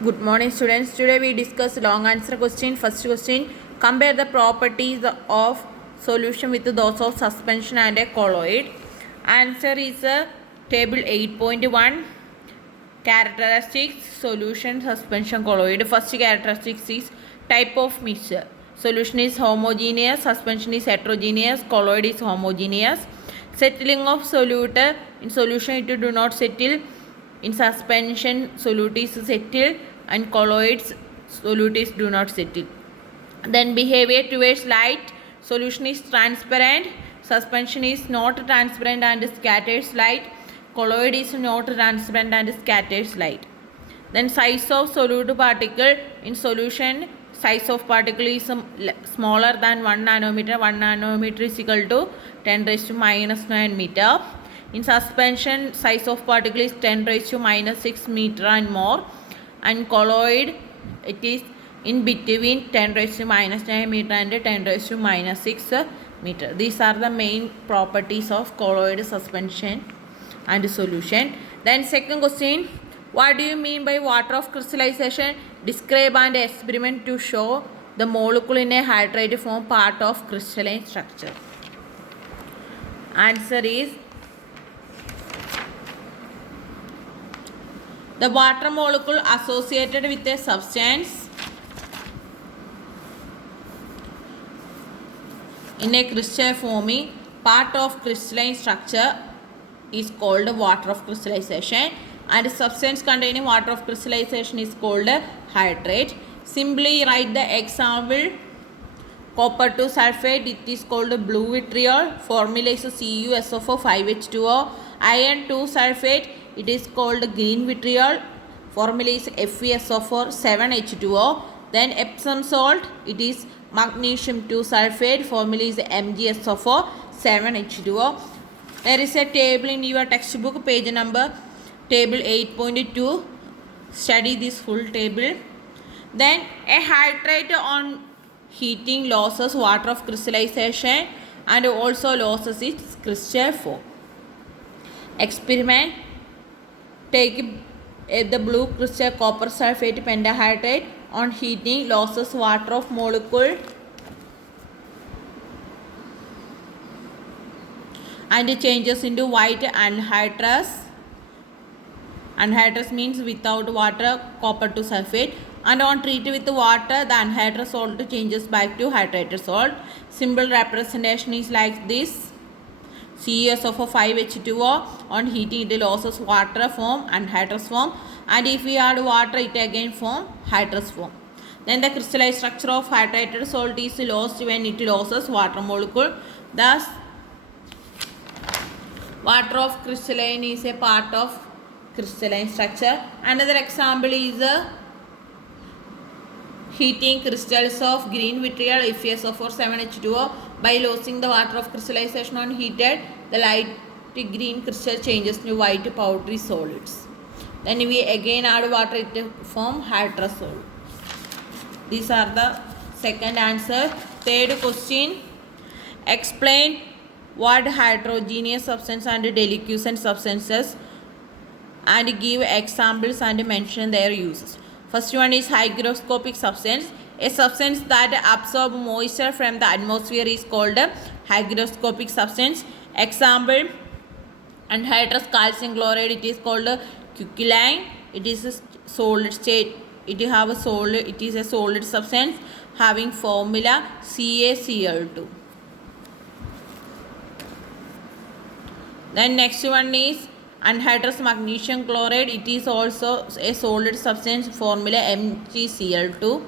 Good morning, students. Today we discuss long answer question. First question, compare the properties of solution with those of suspension and a colloid. Answer is table 8.1. Characteristics, solution, suspension, colloid. First characteristics is type of mixture. Solution is homogeneous, suspension is heterogeneous, colloid is homogeneous. Settling of solute, in solution it do not settle, in suspension solute is settled, and colloids solutes do not settle. Then behavior towards light, solution is transparent, suspension is not transparent and scatters light, colloid is not transparent and scatters light. Then size of solute particle, in solution size of particle is smaller than 1 nanometer. 1 nanometer is equal to 10 raised to minus 9 meter. In suspension size of particle is 10 raised to minus 6 meter and more, and colloid it is in between 10 raised to minus 9 meter and 10 raised to minus 6 meter. These are the main properties of colloid, suspension and solution. Then second question, what do you mean by water of crystallization? Describe and experiment to show the molecule in a hydrate form part of crystalline structure. Answer is the water molecule associated with a substance in a crystal forming part of crystalline structure is called water of crystallization, and substance containing water of crystallization is called hydrate. Simply write the example. Copper 2 sulfate, it is called blue vitriol. Formula is CuSO4 5H2O. Iron 2 sulfate, it is called green vitriol. Formula is FeSO4 7H2O. Then Epsom salt, it is magnesium 2 sulfate. Formula is MgSO4 7H2O. There is a table in your textbook, page number table 8.2. Study this full table. Then a hydrate on heating loses water of crystallization and also loses its crystal form. Experiment. Take the blue crystal copper sulfate pentahydrate on heating loses water of molecule and changes into white anhydrous. Anhydrous means without water, copper 2 sulfate. And on treated with water, the anhydrous salt changes back to hydrated salt. Simple representation is like this. CuSO4 5H2O, on heating it loses water form, anhydrous form, and if we add water it again form hydrous form. Then the crystallized structure of hydrated salt is lost when it loses water molecule. Thus water of crystalline is a part of crystalline structure. Another example is heating crystals of green vitriol FeSO4 7H2O. By losing the water of crystallization on heated, the light green crystal changes to white powdery solids. Then we again add water, it form hydrous solid. These are the second answer. Third question, explain what heterogeneous substance and deliquescent substances and give examples and mention their uses. First one is hygroscopic substance. A substance that absorbs moisture from the atmosphere is called a hygroscopic substance. Example, anhydrous calcium chloride, it is called a quicklime. It is a solid state. It is a solid substance having formula CaCl2. Then next one is anhydrous magnesium chloride. It is also a solid substance, formula MgCl2.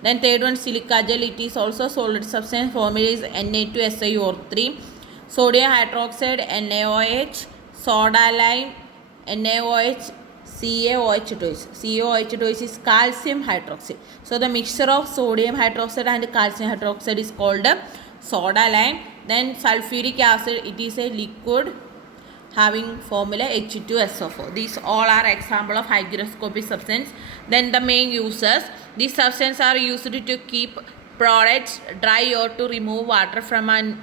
Then third one, silica gel. It is also solid substance, formula is Na2SiO3. Sodium hydroxide, NaOH. Soda lime, NaOH. CaOH2. CaOH2 is calcium hydroxide. So the mixture of sodium hydroxide and calcium hydroxide is called soda lime. Then sulfuric acid, it is a liquid having formula H2SO4. These all are example of hygroscopic substance. Then the main uses. These substances are used to keep products dry or to remove water from an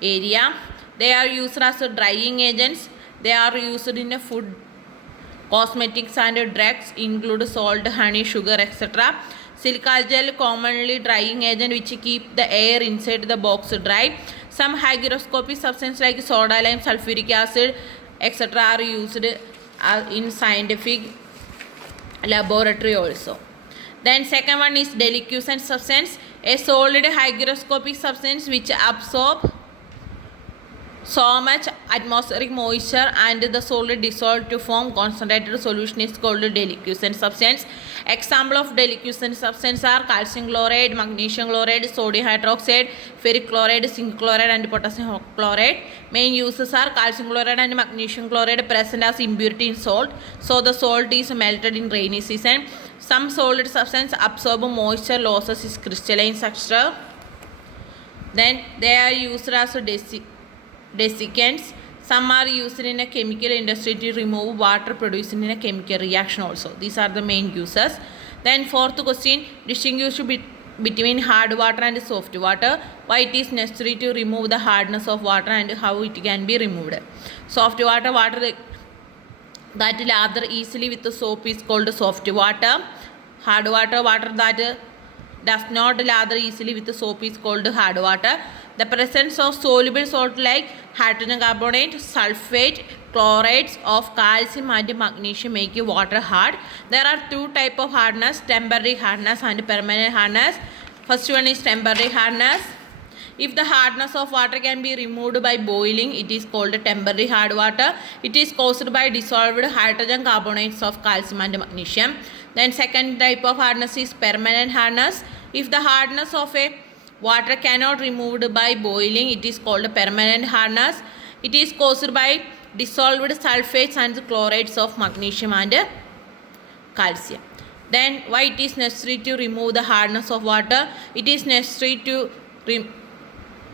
area. They are used as drying agents. They are used in a food Cosmetics and drugs include salt, honey, sugar, etc. Silica gel, commonly drying agent which keep the air inside the box dry. Some hygroscopic substances like soda lime, sulfuric acid, etc. are used in scientific laboratory also. Then second one is deliquescent substance, a solid hygroscopic substance which absorb so much atmospheric moisture and the solid dissolved to form concentrated solution is called deliquescent substance. Example of deliquescent substance are calcium chloride, magnesium chloride, sodium hydroxide, ferric chloride, zinc chloride and potassium chloride. Main uses are calcium chloride and magnesium chloride present as impurity in salt, so the salt is melted in rainy season. Some solid substance absorb moisture losses is crystalline structure. Then they are used as desiccants. Some are used in a chemical industry to remove water produced in a chemical reaction also. These are the main uses. Then fourth question, distinguish between hard water and soft water. Why it is necessary to remove the hardness of water and how it can be removed. Soft water, water that lather easily with the soap is called soft water. Hard water, water that does not lather easily with the soap is called hard water. The presence of soluble salt like hydrogen carbonate, sulfate, chlorides of calcium and magnesium make water hard. There are two types of hardness, temporary hardness and permanent hardness. First one is temporary hardness. If the hardness of water can be removed by boiling, it is called temporary hard water. It is caused by dissolved hydrogen carbonates of calcium and magnesium. Then second type of hardness is permanent hardness. If the hardness of a water cannot removed by boiling, it is called permanent hardness. It is caused by dissolved sulfates and chlorides of magnesium and calcium. Then why it is necessary to remove the hardness of water? It is necessary to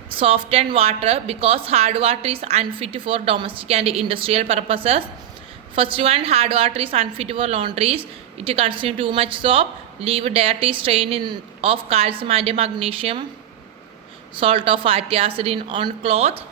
soften water because hard water is unfit for domestic and industrial purposes. First one, hard water is unfit for laundries. It consumes too much soap, leave dirty stain of calcium and magnesium, salt of fatty acid on cloth,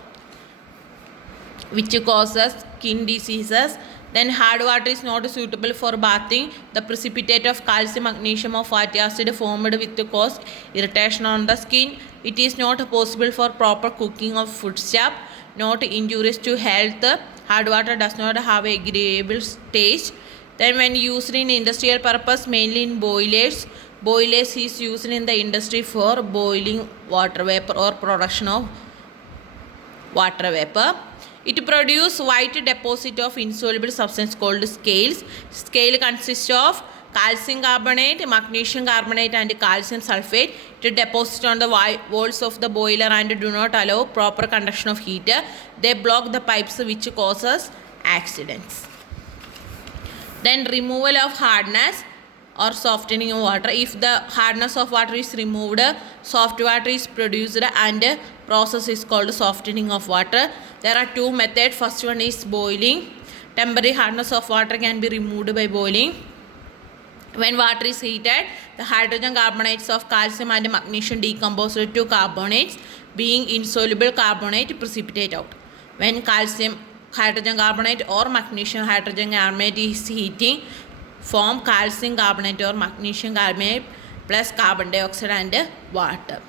which causes skin diseases. Then hard water is not suitable for bathing. The precipitate of calcium, magnesium or fatty acid formed with cause irritation on the skin. It is not possible for proper cooking of foodstuff, not injurious to health. Hard water does not have a agreeable taste. Then when used in industrial purpose, mainly in boilers, boilers is used in the industry for boiling water vapor or production of water vapor. It produces white deposit of insoluble substance called scales. Scale consists of calcium carbonate, magnesium carbonate and calcium sulfate. It deposit on the walls of the boiler and do not allow proper conduction of heat. They block the pipes which causes accidents. Then removal of hardness or softening of water. If the hardness of water is removed, soft water is produced and process is called softening of water. There are two methods. First one is boiling. Temporary hardness of water can be removed by boiling. When water is heated, the hydrogen carbonates of calcium and magnesium decompose to carbonates, being insoluble carbonate precipitate out. When calcium hydrogen carbonate or magnesium hydrogen carbonate is heating, form calcium carbonate or magnesium carbonate plus carbon dioxide and water.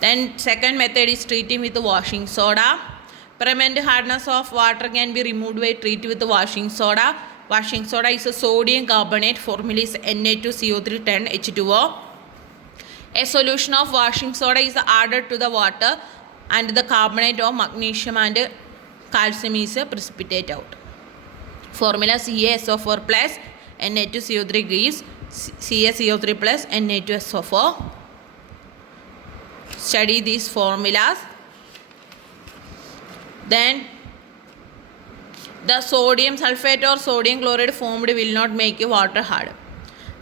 Then second method is treating with washing soda. Permanent hardness of water can be removed by treating with washing soda. Washing soda is a sodium carbonate, formula is Na2CO3 10H2O. A solution of washing soda is added to the water and the carbonate of magnesium and calcium is precipitate out. Formula CaSO4 plus Na2CO3 gives CaCO3 plus Na2SO4. Study these formulas. Then the sodium sulfate or sodium chloride formed will not make water hard.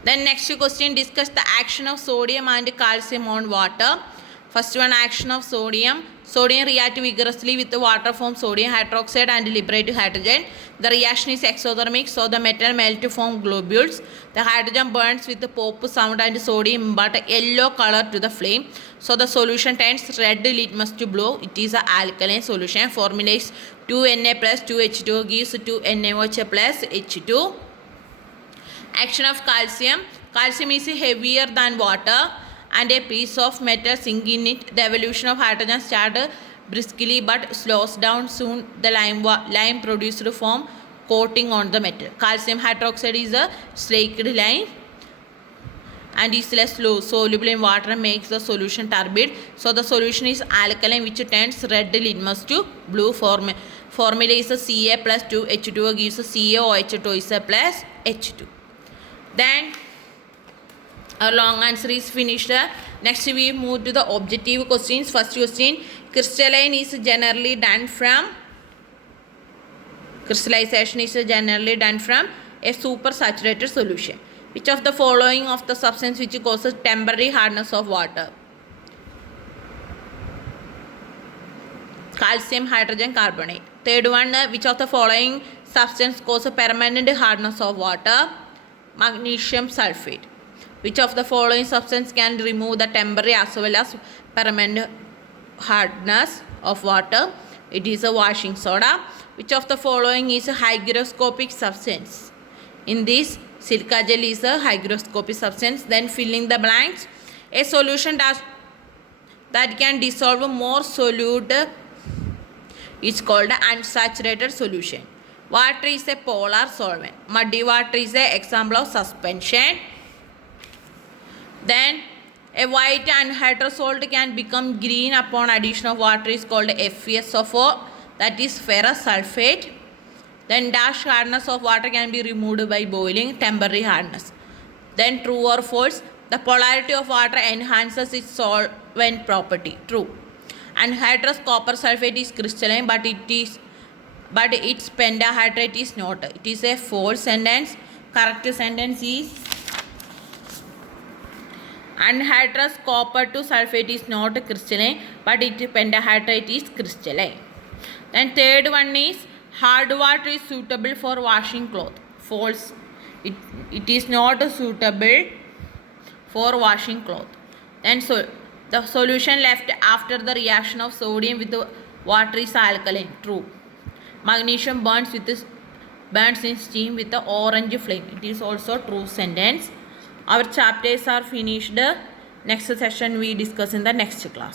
Then next question, discuss the action of sodium and calcium on water. First one, action of sodium. Sodium react vigorously with the water, form sodium hydroxide and liberate hydrogen. The reaction is exothermic, so the metal melt to form globules. The hydrogen burns with the pop sound and sodium impart a yellow color to the flame. So the solution turns red litmus to blue. It is an alkaline solution. Formula is 2Na plus 2H2O gives 2NaOH plus H2. Action of calcium. Calcium is heavier than water and a piece of metal sinking it. The evolution of hydrogen started briskly but slows down. Soon the lime produced form coating on the metal. Calcium hydroxide is a slaked lime and is less soluble in water and makes the solution turbid. So the solution is alkaline, which turns red litmus to blue. Formula is a Ca plus 2H2O gives a CaOH twice plus H2. Then our long answer is finished. Next we move to the objective questions. First question, crystallization is generally done from a supersaturated solution. Which of the following of the substance which causes temporary hardness of water? Calcium hydrogen carbonate. Third one, which of the following substance causes permanent hardness of water? Magnesium sulfate. Which of the following substance can remove the temporary as well as permanent hardness of water? It is a washing soda. Which of the following is a hygroscopic substance? In this, silica gel is a hygroscopic substance. Then fill in the blanks. A solution that can dissolve more solute is called unsaturated solution. Water is a polar solvent. Muddy water is an example of suspension. Then a white anhydrous salt can become green upon addition of water is called FeSO4, that is ferrous sulfate. Then dash hardness of water can be removed by boiling, temporary hardness. Then true or false, the polarity of water enhances its solvent property. True. Anhydrous copper sulfate is crystalline, but its pentahydrate is not. It is a false sentence. Correct sentence is anhydrous copper to sulfate is not crystalline, but its pentahydrate is crystalline. Then third one is hard water is suitable for washing cloth. False. It is not suitable for washing cloth. Then the solution left after the reaction of sodium with the water is alkaline. True. Magnesium burns in steam with the orange flame. It is also true sentence. Our chapters are finished. Next session we discuss in the next class.